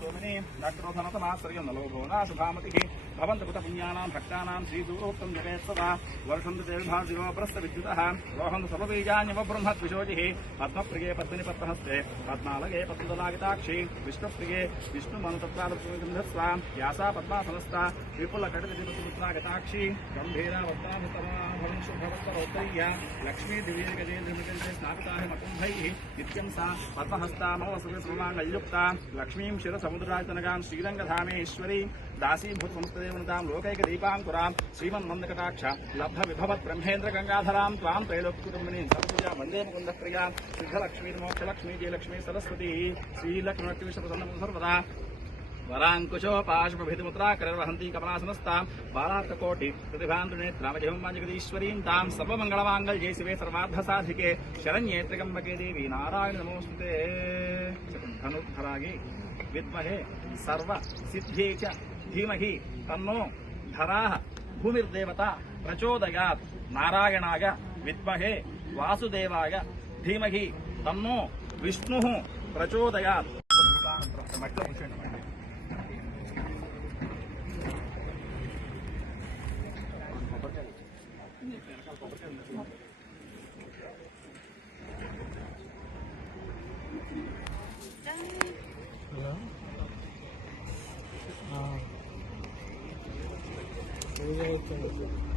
सोमिनी नक्रोधनतमाश्रयं नलोभोना सुधामतिः भवन्तु पुण्यानां भक्तानां श्रीसूक्तं जपेत् सदा वर्षन्तु चेर्भार्दिवो प्रस्थविद्युतः रोहन्तु सर्वबीजान्यवबृंहद्विशोचिः पद्मप्रिये पद्मिनिपत्रहस्ते पद्मालये पद्मदलागिताक्षी विष्णुप्रिये विष्णुमनुतत्रालक्ष्मीगन्धस्वा व्यासा पद्मासनस्था विपुलकटितपुत्रागताक्षी गम्भीरावक्ताभितराभवंशुभवत्तरोत्तरीया लक्ष्मी दिव्यगजेन्द्रमृगेन्द्रे स्नापिता मकुम्भैः नित्यं सा पद्महस्ता ममवसुसमाङ्गल्युक्ता लक्ष्मीं शिरसमुद्रायतनगां श्रीरङ्गधामेश्वरी दासीभूतसंस्तदेवनतां लोकैकदीपाङ्कुरां श्रीमन्मन्दकटाक्ष लब्धविभवत् ब्रह्मेन्द्रगङ्गाधरां त्वां त्रैलोक्यकुटुम्बिनीं सर्वपूजां वन्दे मुकुन्दप्रियां सिद्धलक्ष्मी मोक्षलक्ष्मी जयलक्ष्मी सरस्वती श्रीलक्ष्मीविश्वप्रसन्नं सर्वदा वराङ्कुशोपाशुभभितमुद्राकरवहन्ती कमलासनस्तां बालार्ककोटि प्रतिभान्तुनेत्रामजगदीश्वरीं तां सर्वमङ्गलमाङ्गल्ये शिवे सर्वार्थसाधिके शरण्ये त्र्यम्बके देवी नारायण नमोस्तुते धनुर्धरागे विद्महे सर्वसिद्धे च धीमहि तन्नो धराः भूमिर्देवता प्रचोदयात् नारायणाय विद्महे वासुदेवाय धीमहि तन्नो विष्णुः प्रचोदयात् Hello?